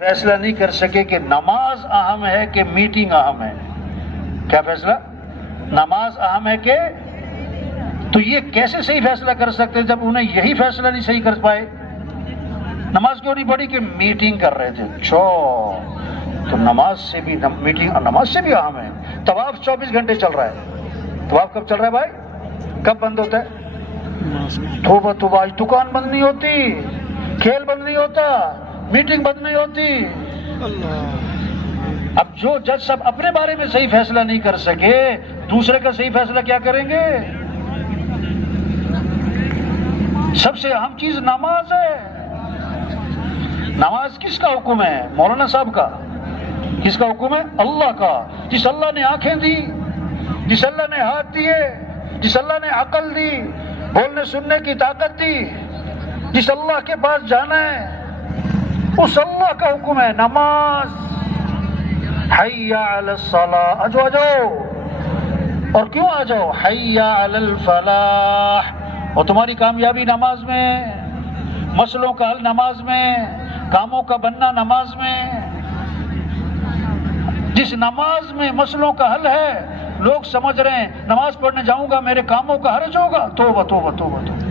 فیصلہ نہیں کر سکے کہ نماز اہم ہے کہ میٹنگ اہم ہے. کیا فیصلہ؟ نماز اہم ہے کہ، تو یہ کیسے صحیح فیصلہ کر سکتے جب انہیں یہی فیصلہ نہیں صحیح کر پائے؟ نماز کیوں نہیں پڑھی؟ کہ میٹنگ کر رہے تھے. تو نماز سے بھی میٹنگ نماز سے بھی اہم ہے. طواف 24 گھنٹے چل رہا ہے. طواف کب چل رہا ہے بھائی؟ کب بند ہوتا ہے؟ توبہ توبہ، آج دکان بند نہیں ہوتی، کھیل بند نہیں ہوتا، میٹنگ بند نہیں ہوتی. اب جو جج صاحب اپنے بارے میں صحیح فیصلہ نہیں کر سکے، دوسرے کا صحیح فیصلہ کیا کریں گے؟ سب سے اہم چیز نماز ہے. نماز کس کا حکم ہے؟ مولانا صاحب کا. کس کا حکم ہے؟ اللہ کا. جس اللہ نے آنکھیں دی، جس اللہ نے ہاتھ دیے، جس اللہ نے عقل دی، بولنے سننے کی طاقت دی، جس اللہ کے پاس جانا ہے، اس اللہ کا حکم ہے نماز. حی علی الصلاۃ، آجو آجو. اور کیوں آ جاؤ؟ حی علی الفلاح. اور تمہاری کامیابی نماز میں، مسئلوں کا حل نماز میں، کاموں کا بننا نماز میں. جس نماز میں مسئلوں کا حل ہے، لوگ سمجھ رہے ہیں نماز پڑھنے جاؤں گا میرے کاموں کا حرج ہوگا. توبہ توبہ توبہ توبہ.